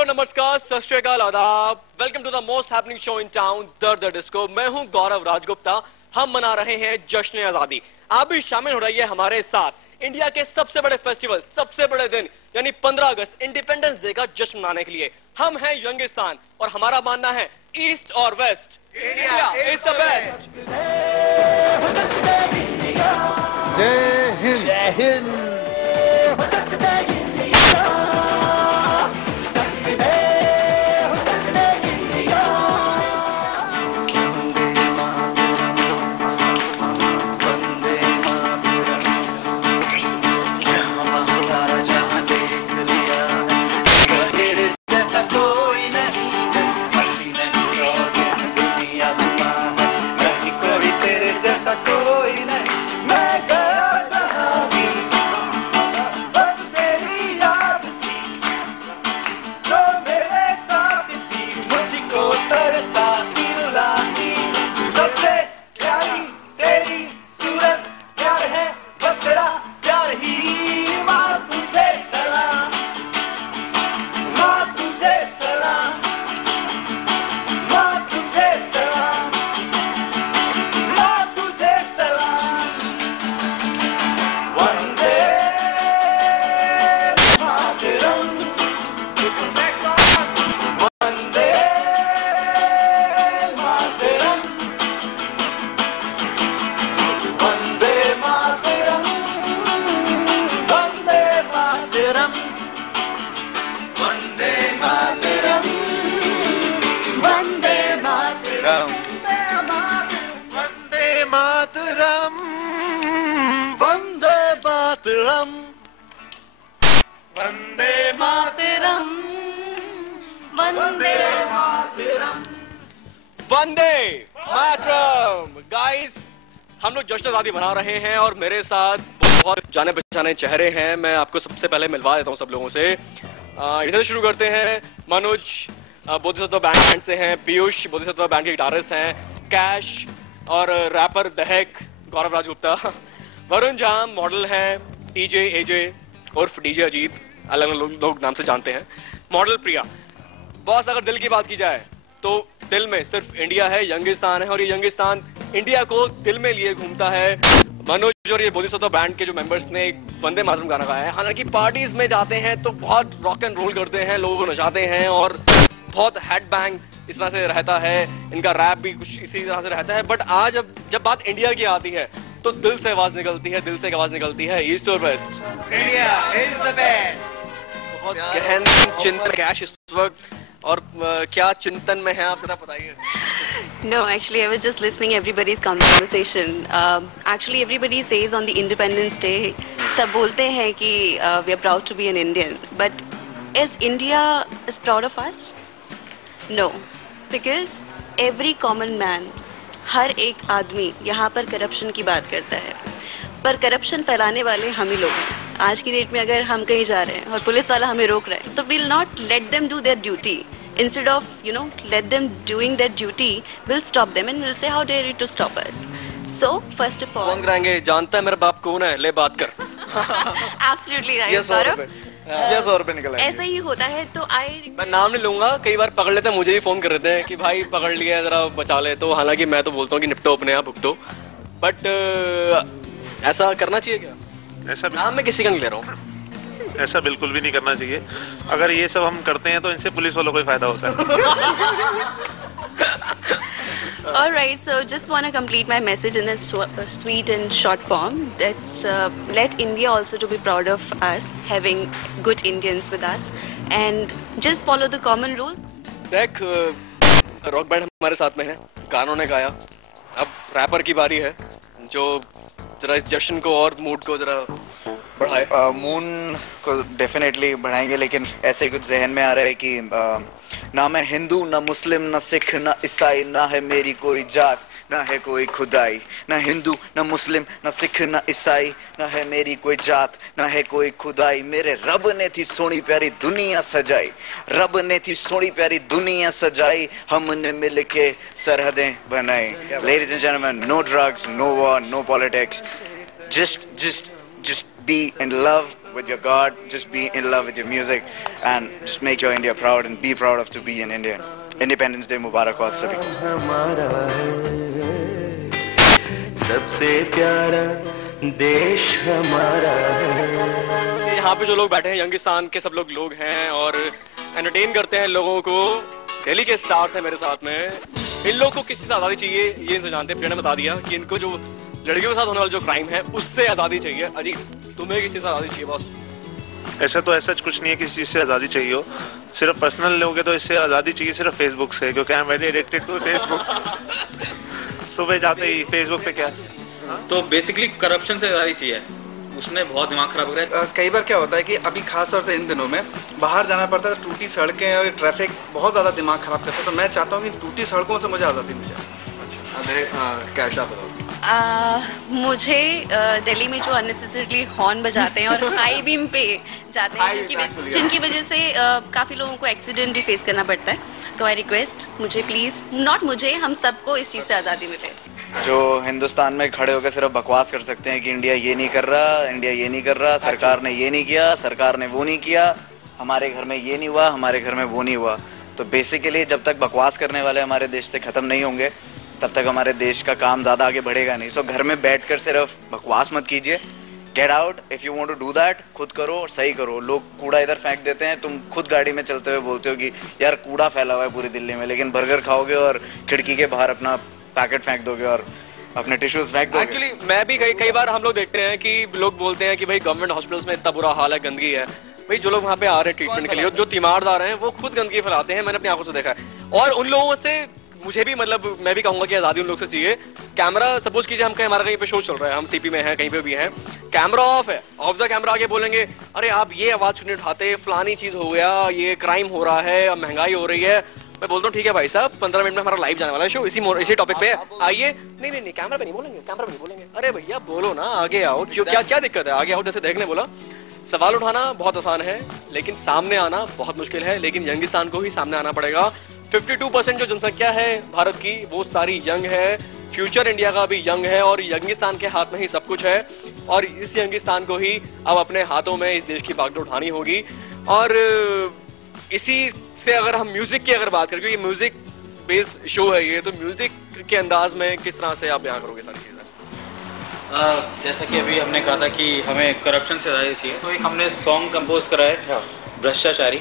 Hello नमस्कार सत श्री अकाल आदाब। Welcome to the most happening show in town the disco. मैं हूं गौरव राजगुप्ता। हम मना रहे हैं जश्न आजादी। आप भी शामिल हो रही है हमारे साथ इंडिया के सबसे बड़े फेस्टिवल, सबसे बड़े दिन यानी 15 अगस्त इंडिपेंडेंस डे का जश्न मनाने के लिए। हम हैं यंगिस्तान और हमारा मानना है ईस्ट और west, India is the best. जय हिंद। जय हिंद। वंदे मातरम, वंदे मातरम, वंदे मातरम। गाइस, हम लोग जश्न आजादी मना रहे हैं और मेरे साथ बहुत जाने पहचाने चेहरे हैं। मैं आपको सबसे पहले मिलवा देता हूँ सब लोगों से। इधर शुरू करते हैं। मनोज बोधिसत्व बैंड से हैं, पीयूष बोधिसत्व बैंड के गिटारिस्ट हैं, कैश और रैपर दहक गौरव राजगुप्ता, वरुण जाम मॉडल हैं, टीजे एजे उर्फ डीजे अजीत, अलग अलग लोग नाम से जानते हैं, मॉडल प्रिया। बॉस, अगर दिल की बात की जाए तो दिल में सिर्फ इंडिया है, यंगिस्तान है और ये यंगिस्तान इंडिया को दिल में लिए घूमता है। मनोज और ये बोधिसत्व बैंड के जो मेंबर्स ने एक वंदे मातरम गाना गाया है। हालांकि पार्टीज में जाते हैं तो बहुत रॉक एंड रोल करते हैं, लोगों को नचाते हैं और बहुत हेड बैंग इस तरह से रहता है। इनका रैप भी कुछ इसी तरह से रहता है। बट आज जब बात इंडिया की आती है तो दिल से आवाज निकलती है, दिल से एक आवाज निकलती है, ईस्ट और west, India is the best. बहुत गहन चिंतन कैश इस वक्त। और क्या चिंतन में है आप जरा बताइए। No, actually, I was just listening everybody's conversation. Actually, everybody says on the Independence Day, सब बोलते हैं कि we are proud to be an Indian. But is India is proud of us? No, because every common man, हर एक आदमी यहाँ पर corruption की बात करता है, पर करप्शन फैलाने वाले हम ही लोग हैं। आज की डेट में अगर हम कहीं जा रहे हैं और पुलिस वाला हमें रोक रहा है तो we'll not let them do their duty. Instead of, let them doing their duty, we'll stop them and we'll say how dare you to stop us. So, first of all... phone कराएंगे, जानता है मेरा बाप कौन है, ले बात कर। Absolutely right, Gaurav. 100 रुपए निकल आएंगे। ऐसा ही होता है तो मैं नाम नहीं लूंगा, कई बार पकड़ लेते हैं, मुझे ही फोन कर देते हैं कि भाई पकड़ लिया जरा बचा ले। तो हालांकि मैं तो बोलता हूँ कि निपटो अपने आप, भुगतो। बट ऐसा करना चाहिए क्या? ऐसा नाम मैं किसी का नहीं ले रहा हूँ। ऐसा बिल्कुल भी नहीं करना चाहिए। अगर ये सब हम करते हैं तो इनसे पुलिस वालों को ही फायदा होता है। All right, so just want to complete my message in a sweet and short form. That's let India also to be proud of us, having good Indians with us, and just follow the common rules. देख, rock band हमारे साथ में है, गानों ने गाया। अब wrapper की बारी है जो जरा इस जश्न को और मूड को जरा बढ़ाए। मून को डेफिनेटली बढ़ाएंगे, लेकिन ऐसे कुछ जहन में आ रहा है कि ना मैं हिंदू, ना मुस्लिम, ना सिख, ना ईसाई, ना है मेरी कोई जात, ना है कोई खुदाई। ना हिंदू, ना मुस्लिम, ना सिख, ना ईसाई, ना है मेरी कोई जात, ना है कोई खुदाई। मेरे रब ने थी सोनी प्यारी दुनिया सजाई, रब ने थी सोनी प्यारी दुनिया सजाई, हमने मिलके सरहदें बनाई। Ladies and gentlemen, no drugs, no war, no politics, just be in love with your God, just be in love with your music and just make your India proud and be proud of to be an Indian. Independence Day मुबारक हो आप सभी को। हमारा है सबसे प्यारा देश हमारा है। यहाँ पे जो लोग बैठे हैं यंगिस्तान के सब लोग हैं और एंटरटेन करते हैं लोगों को। दिल्ली के स्टार्स हैं मेरे साथ में। इन लोग को किसी से आज़ादी चाहिए ये इनसे जानते हैं। प्रिया ने बता दिया कि इनको जो लड़कियों के साथ होने वाला जो क्राइम है उससे आज़ादी चाहिए। अजीत, तुम्हें किसी से आज़ादी चाहिए बॉस? ऐसा तो ऐसा कुछ नहीं है किसी चीज़ से आज़ादी चाहिए हो। सिर्फ पर्सनल लोगे तो इससे आज़ादी चाहिए सिर्फ फेसबुक से, क्योंकि I am very addicted to Facebook. सुबह जाते ही फेसबुक पे क्या तो बेसिकली करप्शन से आज़ादी चाहिए। उसने बहुत दिमाग खराब हो रहा है। कई बार क्या होता है कि अभी खास तौर से इन दिनों में बाहर जाना पड़ता है तो टूटी सड़कें और ट्रैफिक बहुत ज़्यादा दिमाग खराब करता है। तो मैं चाहता हूँ कि टूटी सड़कों से मुझे आज़ादी मिल जाए। कैशा बताओ। मुझे दिल्ली में जो अननेसेसरीली हॉर्न बजाते हैं और हाई बीम पे जाते हैं जिनकी वजह से काफ़ी लोगों को एक्सीडेंट भी फेस करना पड़ता है। तो आई रिक्वेस्ट, मुझे प्लीज़, नॉट मुझे, हम सबको इस चीज़ से आज़ादी मिले। जो हिंदुस्तान में खड़े होकर सिर्फ बकवास कर सकते हैं कि इंडिया ये नहीं कर रहा, इंडिया ये नहीं कर रहा, सरकार ने ये नहीं किया, सरकार ने वो नहीं किया, हमारे घर में ये नहीं हुआ, हमारे घर में वो नहीं हुआ। तो बेसिकली जब तक बकवास करने वाले हमारे देश से ख़त्म नहीं होंगे तब तक हमारे देश का काम ज़्यादा आगे बढ़ेगा नहीं। सो घर में बैठकर सिर्फ बकवास मत कीजिए। Get out if you want to do that. खुद करो और सही करो। लोग कूड़ा इधर फेंक देते हैं, तुम खुद गाड़ी में चलते हुए बोलते हो कि यार कूड़ा फैला हुआ है पूरी दिल्ली में, लेकिन बर्गर खाओगे और खिड़की के बाहर अपना पैकेट फेंक दोगे और अपने टिश्यूज फेंक दोगे। एक्चुअली मैं भी कई बार हम लोग देखते हैं कि लोग बोलते हैं कि भाई गवर्नमेंट हॉस्पिटल्स में इतना बुरा हाल है, गंदगी है। भाई जो लोग वहाँ पे आ रहे हैं ट्रीटमेंट के लिए, जो तीमारदार हैं वो खुद गंदगी फैलाते हैं। मैंने अपनी आंखों से देखा है। और उन लोगों से मुझे भी मतलब मैं भी कहूंगा कि आज़ादी उन लोग से चाहिए। कैमरा सपोज कीजिए हम कहीं हमारा कहीं पे शो चल रहा है, हम सीपी में हैं, कहीं पे भी हैं, कैमरा ऑफ है, ऑफ द कैमरा आगे बोलेंगे अरे आप ये आवाज़ क्यों नहीं उठाते, फलानी चीज़ हो गया, ये क्राइम हो रहा है, अब महंगाई हो रही है। मैं बोलता हूँ ठीक है भाई साहब, 15 मिनट में हमारा लाइव जाने वाला है शो, इसी टॉपिक पे आइए। नहीं कैमरा पे नहीं बोलेंगे, कैमरा पे नहीं बोलेंगे। अरे भैया बोलो ना, आगे आओ, क्यों क्या दिक्कत है, आगे आओ। जैसे देखने बोला, सवाल उठाना बहुत आसान है लेकिन सामने आना बहुत मुश्किल है। लेकिन यंगिस्तान को ही सामने आना पड़ेगा। 52% जो जनसंख्या है भारत की वो सारी यंग है। फ्यूचर इंडिया का भी यंग है और यंगिस्तान के हाथ में ही सब कुछ है। और इस यंगिस्तान को ही अब अपने हाथों में इस देश की बागडोर उठानी होगी। और इसी से अगर हम म्यूजिक की अगर बात करें, क्योंकि म्यूजिक बेस्ड शो है ये, तो म्यूजिक के अंदाज में किस तरह से आप बयां करोगे सारी चीजें? जैसा कि अभी हमने कहा था कि हमें करप्शन से आज़ादी चाहिए, तो एक हमने सॉन्ग कंपोज करा है भ्रष्टाचारी।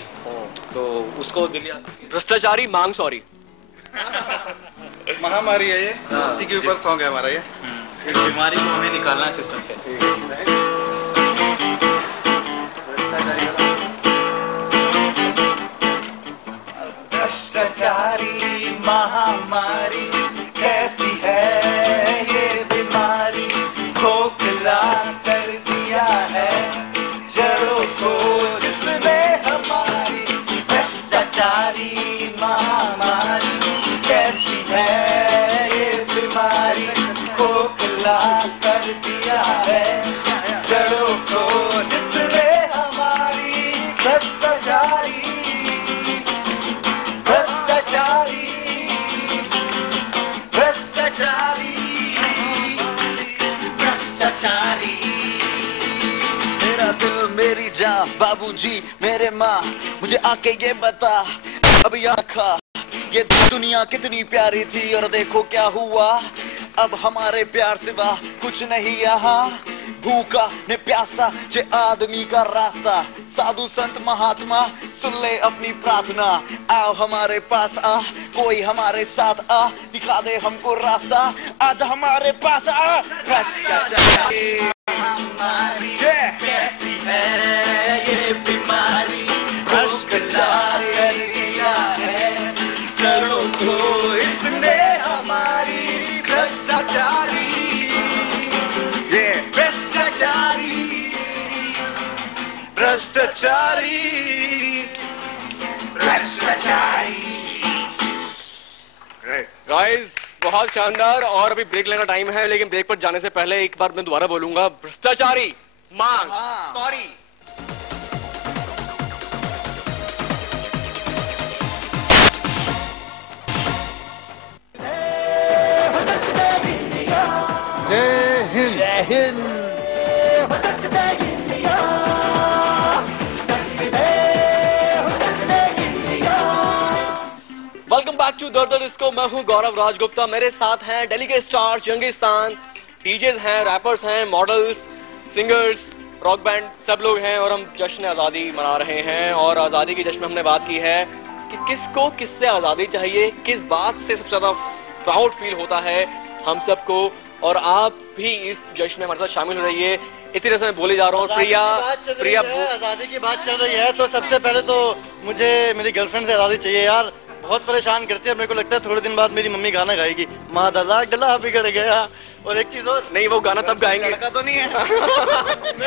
तो उसको दिल्ली भ्रष्टाचारी मांग सॉरी महामारी है ये, इसी के ऊपर सॉन्ग है हमारा ये। इस बीमारी को हमें निकालना है सिस्टम से। भ्रष्टाचारी महामारी कैसी है ये बीमारी, खोखला कर दिया है जड़ों को जिसने हमारी। भ्रष्टाचारी महामारी कैसी है ये बीमारी, खोखला कर दिया है जड़ों को जिसने हमारी। भ्रष्टाचारी भ्रष्टाचारी भ्रष्टाचारी भ्रष्टाचारी। मेरा दिल मेरी जान बाबूजी मेरे माँ, मुझे आके ये बता अब यहाँ खा ये दुनिया कितनी प्यारी थी और देखो क्या हुआ। अब हमारे प्यार सिवा कुछ नहीं यहाँ। भूखा ने प्यासा जे आदमी का रास्ता, साधु संत महात्मा सुन ले अपनी प्रार्थना। आओ हमारे पास आ, कोई हमारे साथ आ, दिखा दे हमको रास्ता, आज हमारे पास आ। भ्रष्टाचारी हमारी कैसी है ये बीमारी, भ्रष्टाचार कर दिया है जड़ों को इसने हमारी। भ्रष्टाचारी भ्रष्टाचारी भ्रष्टाचारी भ्रष्टाचारी। गाइस बहुत शानदार। और अभी ब्रेक लेना टाइम है, लेकिन ब्रेक पर जाने से पहले एक बार मैं दोबारा बोलूंगा, भ्रष्टाचारी मांग सॉरी। जय हिंद। जय हिंद। टू दर्द इसको। मैं हूँ गौरव राजगुप्ता, मेरे साथ हैं दिल्ली के स्टार्स, यंगिस्तान, डीजेस हैं, रैपर्स हैं, मॉडल्स, सिंगर्स, रॉक बैंड, सब लोग हैं और हम जश्न आज़ादी मना रहे हैं। और आज़ादी के जश्न में हमने बात की है कि किसको किससे आज़ादी चाहिए, किस बात से सबसे ज़्यादा प्राउड फील होता है हम सबको। और आप भी इस जश्न में हमारे साथ शामिल हो रही है। इतनी तरह से मैं बोले जा रहा हूँ। प्रिया आज़ादी की बात चल रही है तो सबसे पहले तो मुझे मेरी गर्लफ्रेंड से आज़ादी चाहिए यार, बहुत परेशान करती है। मेरे को लगता है थोड़े दिन बाद मेरी मम्मी गाना गाएगी, माँ दला गला बिगड़ गया। और एक चीज और, नहीं वो गाना तब गाएंगे, लड़का तो नहीं है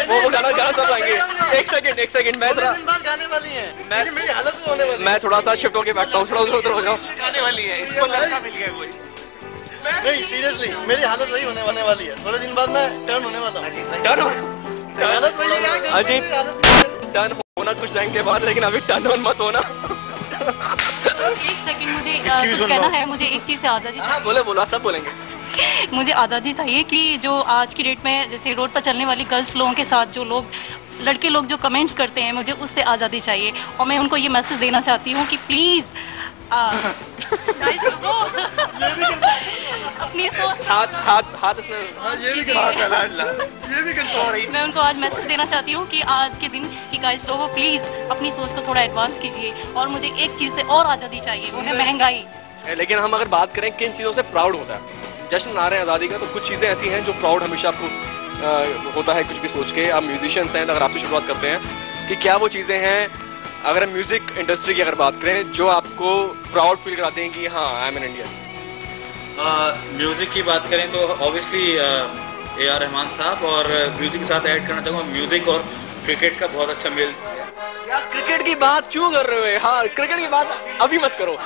वो गाना तब गाएंगे। एक सेकंड मैं थोड़े दिन बाद गाने वाली है, मेरी हालत में होने वाली मैं थोड़ा सा शिफ्ट होके बैठता हूँ, थोड़ा उधर हो जाओ। गाने वाली है, इसको लड़का मिल गया कोई। नहीं सीरियसली मेरी हालत वही होने वाली है, थोड़े दिन बाद मैं टर्न होने वाला हूँ। हालत वही है अजीत, टर्न होना कुछ टाइम के बाद, लेकिन अभी टर्न ऑन मत होना। एक सेकंड, मुझे कुछ कहना है। मुझे एक चीज़ से आज़ादी चाहिए। बोलो सब बोलेंगे। मुझे आज़ादी चाहिए कि जो आज की डेट में जैसे रोड पर चलने वाली गर्ल्स लोगों के साथ जो लोग लड़के लोग जो कमेंट्स करते हैं, मुझे उससे आज़ादी चाहिए। और मैं उनको ये मैसेज देना चाहती हूँ कि प्लीज़ गाइस लोगों अपनी सोच हाथ मैं उनको आज मैसेज देना चाहती हूँ कि आज के दिन कि गाइस लोगों प्लीज़ अपनी सोच को थोड़ा एडवांस कीजिए। और मुझे एक चीज़ से और आज़ादी चाहिए, वो है महंगाई। लेकिन हम अगर बात करें किन चीज़ों से प्राउड होता है, जश्न मना रहे हैं आज़ादी का, तो कुछ चीज़ें ऐसी हैं जो प्राउड हमेशा आपको होता है कुछ भी सोच के। आप म्यूजिशियंस हैं तो अगर आपसे शुरुआत करते हैं कि क्या वो चीज़ें हैं, अगर हम म्यूज़िक इंडस्ट्री की अगर बात करें, जो आपको प्राउड फील कराते हैं कि हाँ I am an Indian. Music की बात करें तो ऑब्वियसली AR रहमान साहब, और म्यूज़िक के साथ ऐड करना चाहूँगा म्यूज़िक और क्रिकेट का बहुत अच्छा मेल। यार क्रिकेट की बात क्यों कर रहे हो? हाँ क्रिकेट की बात अभी मत करो,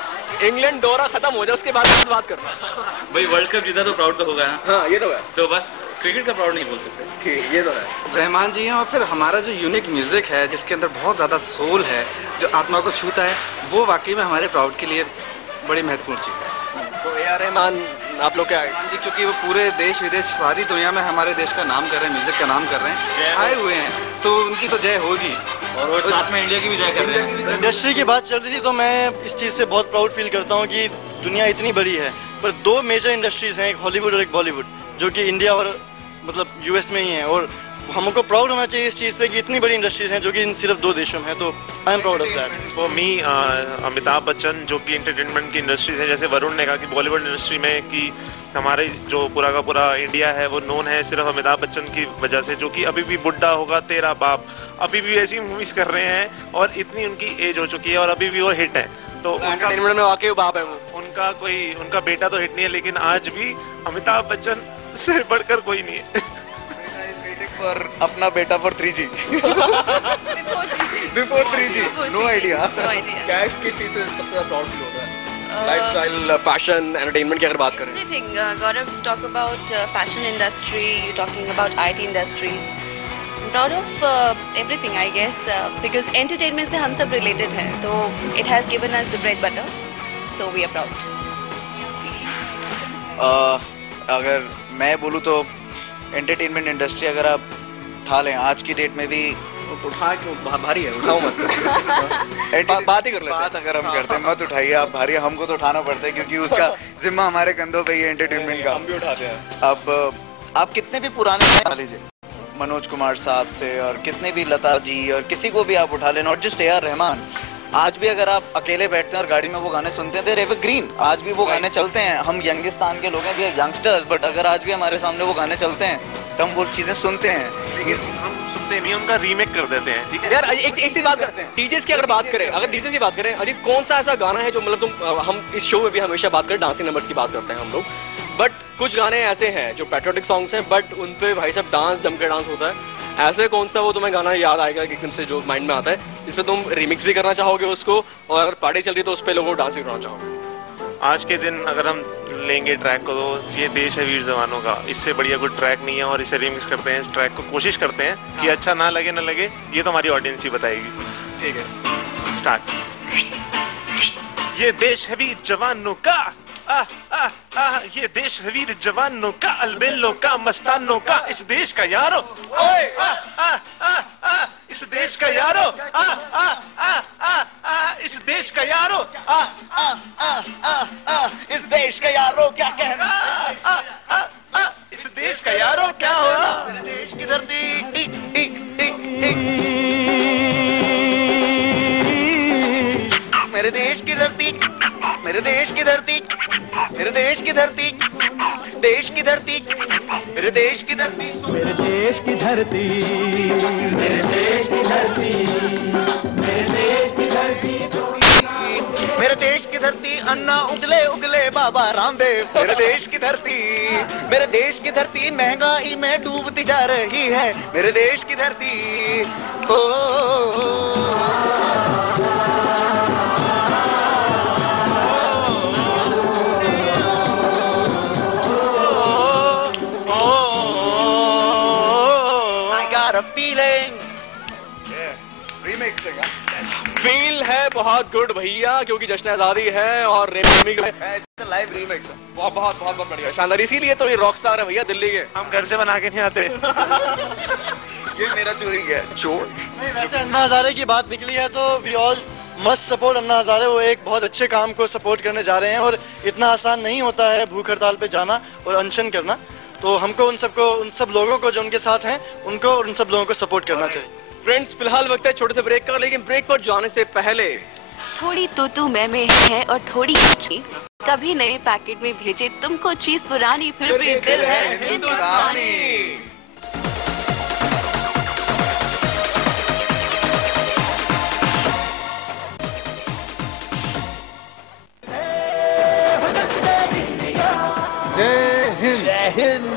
इंग्लैंड दौरा खत्म हो जाए उसके बाद बात करना। भाई वर्ल्ड कप जीता तो प्राउड तो होगा ना। हाँ ये तो है, तो बस क्रिकेट का प्राउड नहीं बोल सकते। ठीक ये तो है। रहमान जी हैं, और फिर हमारा जो यूनिक म्यूज़िक है जिसके अंदर बहुत ज़्यादा सोल है, जो आत्मा को छूता है, वो वाकई में हमारे प्राउड के लिए बड़ी महत्वपूर्ण चीज़ है। तो AR रहमान आप लोग क्या है जी, क्योंकि वो पूरे देश विदेश सारी दुनिया में हमारे देश का नाम कर रहे हैं, म्यूज़िक का नाम कर रहे हैं, छाए हुए हैं, तो उनकी तो जय होगी। और वो साथ में इंडिया की भी जय कर रहे हैं। इंडस्ट्री की बात चल रही थी तो मैं इस चीज़ से बहुत प्राउड फील करता हूँ कि दुनिया इतनी बड़ी है पर दो मेजर इंडस्ट्रीज हैं, एक हॉलीवुड और एक बॉलीवुड, जो कि इंडिया और मतलब US में ही हैं। और हमको प्राउड होना चाहिए इस चीज़ पे कि इतनी बड़ी इंडस्ट्रीज हैं जो कि इन सिर्फ 2 देशों में है। तो I am proud of that. वो अमिताभ बच्चन जो कि एंटरटेनमेंट की इंडस्ट्रीज है, जैसे वरुण ने कहा कि बॉलीवुड इंडस्ट्री में कि हमारे जो पूरा का पूरा इंडिया है वो नोन है सिर्फ अमिताभ बच्चन की वजह से, जो कि अभी भी बुड्ढा होगा तेरा बाप, अभी भी ऐसी मूवीज कर रहे हैं और इतनी उनकी एज हो चुकी है और अभी भी वो हिट है। तो एंटरटेनमेंट में वाकई बाप है वो। उनका बेटा तो हिट नहीं है, लेकिन आज भी अमिताभ बच्चन से बढ़कर कोई नहीं है। पर अपना बेटा for 3G before 3G no idea. क्या किस चीज़ से सबसे ज़्यादा प्राउड फील होता है? लाइफस्टाइल, फैशन, एंटरटेनमेंट की अगर बात करें। Everything. Gaurav, talk about fashion industry. You're talking about IT industries. I'm proud of everything, I guess, because entertainment से हम सब related हैं. तो it has given us the bread butter, so we are proud. अगर मैं बोलूँ तो entertainment industry अगर आप उठा लें आज की डेट में भी, उठा के भारी है, उठाओ मत। बात ही कर लेते हैं। बात अगर हम करते हैं मत उठाइए आप, भारी हमको तो उठाना पड़ता है क्योंकि उसका जिम्मा हमारे कंधों पे ही है एंटरटेनमेंट का। हम भी उठाते हैं। अब आप कितने भी पुराने उठा लीजिए, मनोज कुमार साहब से और कितने भी लता जी और किसी को भी आप उठा लें, नॉट जस्ट AR रहमान, आज भी अगर आप अकेले बैठते हैं और गाड़ी में वो गाने सुनते हैं, देयर एवरग्रीन, आज भी वो गाने चलते हैं। हम यंगिस्तान के लोग हैं, भी यंगस्टर्स, बट अगर आज भी हमारे सामने वो गाने चलते हैं तो हम वो चीज़ें सुनते हैं। हम सुनते नहीं, उनका रीमेक कर देते हैं। ठीक है यार एक चीज बात करते हैं, डीजेस की अगर बात करें, अगर डीजेस की बात करें, अजीत कौन सा ऐसा गाना है जो मतलब हम इस शो में भी हमेशा बात करें, डांसिंग नंबर्स की बात करते हैं हम लोग, बट कुछ गाने ऐसे हैं जो पैट्रियोटिक सॉन्ग्स हैं बट उन पे भाई साहब डांस जम के डांस होता है, ऐसे कौन सा वो तुम्हें गाना याद आएगा एकदम से जो माइंड में आता है, जिसपे तुम रिमिक्स भी करना चाहोगे उसको, और अगर पार्टी चल रही है तो उस पर लोगों को डांस भी करना चाहोगे? आज के दिन अगर हम लेंगे ट्रैक को तो ये देश है वीर जवानों का, इससे बढ़िया कोई ट्रैक नहीं है और इसे रिमिक्स करते हैं, इस ट्रैक को कोशिश करते हैं कि अच्छा ना लगे ये तो हमारी ऑडियंस ही बताएगी। ठीक है, स्टार्ट। ये देश है वीर जवानों का, ये देश है वीर जवानों का, अलबेलों का, मस्तानों का, इस देश का यारो, इस देश का यारो, इस देश का यारो, की धरती, मेरे देश की धरती, देश की धरती, मेरे देश की धरती, मेरे देश की धरती, मेरे देश की धरती, मेरे देश की धरती, मेरे देश की धरती, अन्ना उगले उगले बाबा रामदेव। मेरे देश की धरती, मेरे देश की धरती महंगाई में डूबती जा रही है। मेरे देश की धरती, ओ फील है बहुत गुड भैया, क्योंकि जश्न आजादी है और लाइव रीमिक्स बहुत बहुत बहुत बहुत बढ़िया, शानदार। इसीलिए तो ये रॉक स्टार है भैया दिल्ली के। हम घर से बना के नहीं आते। ये मेरा चोरी है चोर। वैसे अन्ना हजारे की बात निकली है तो we all must support Anna Hazare. वो एक बहुत अच्छे काम को सपोर्ट करने जा रहे हैं और इतना आसान नहीं होता है भूख हड़ताल पे जाना और अनशन करना। तो हमको उन सब लोगों को जो उनके साथ हैं उनको और उन सब लोगों को सपोर्ट करना चाहिए। फ्रेंड्स, फिलहाल वक्त है छोटे से ब्रेक का, लेकिन ब्रेक पर जाने से पहले थोड़ी तू मैं है और थोड़ी अच्छी, कभी नए पैकेट में भेजे तुमको चीज पुरानी, फिर भी दिल है हिंदुस्तानी। जय हिंद, जय हिंद।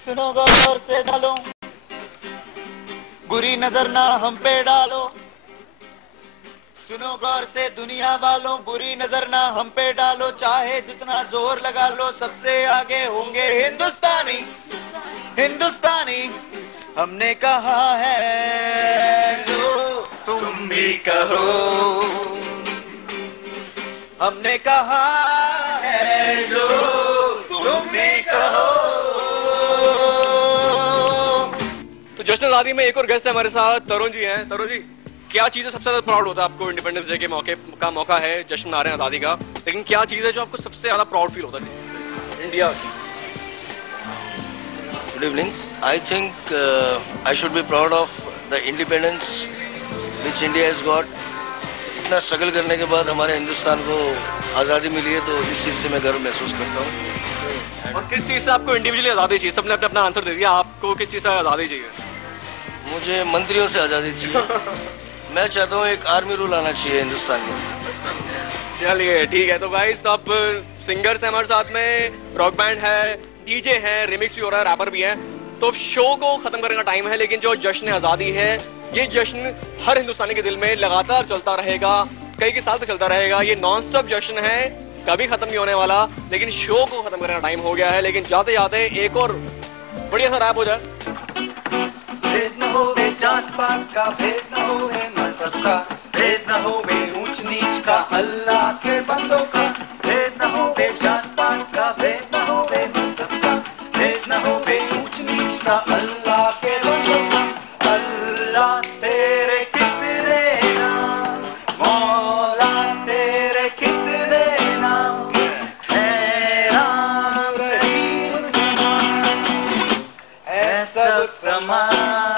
सुनो गौर से डालो, बुरी नजर ना हम पे डालो। सुनो गौर से दुनिया वालों, बुरी नजर ना हम पे डालो। चाहे जितना जोर लगा लो, सबसे आगे होंगे हिंदुस्तानी, हिंदुस्तानी। हमने कहा है जो तुम भी कहो, हमने कहा है जो तुम भी कहो। तो जश्न आजादी में एक और गेस्ट है हमारे साथ, तरुण जी हैं। तरुण जी, क्या चीज़ है सबसे ज़्यादा प्राउड होता है आपको? इंडिपेंडेंस डे के मौका है, जश्न मना रहे हैं आज़ादी का, लेकिन क्या चीज़ है जो आपको सबसे ज़्यादा प्राउड फील होता है India? Good evening. I think I should be proud of the independence which India has got. इतना स्ट्रगल करने के बाद हमारे हिंदुस्तान को आज़ादी मिली है, तो इस चीज़ से मैं गर्व महसूस करता हूँ। और किस चीज़ से आपको इंडिविजुअली आज़ादी चाहिए? सबने अपना अपना आंसर दे दिया, आपको किस चीज़ से आज़ादी चाहिए? मुझे मंत्रियों से आज़ादी चाहिए। मैं चाहता हूँ एक आर्मी रूल आना चाहिए हिंदुस्तान में। चलिए ठीक है। तो गाइस, अब सिंगर्स हैं हमारे साथ में, रॉक बैंड है, डीजे है, रिमिक्स भी हो रहा है, रैपर भी है। तो अब शो को खत्म करने का टाइम है, लेकिन जो जश्न आज़ादी है, ये जश्न हर हिंदुस्तानी के दिल में लगातार चलता रहेगा, कई साल तक चलता रहेगा। ये नॉन स्टॉप जश्न है, कभी खत्म नहीं होने वाला। लेकिन शो को खत्म करने का टाइम हो गया है, लेकिन जाते जाते एक और बढ़िया सा रैप हो जाए। भेद न हो बे जात पात का, भेद न हो बे मजहब का, भेद न हो बे ऊंच नीच का, अल्लाह के बंदों का। भेद न हो बे जात पात का, भेद न हो बे मजहब का, भेद न हो बे ऊंच नीच का, अल्लाह के बंदों का। अल्लाह तेरे कितने नाम, मौला तेरे कितने नाम, है राम रहीम समान, है सब समान।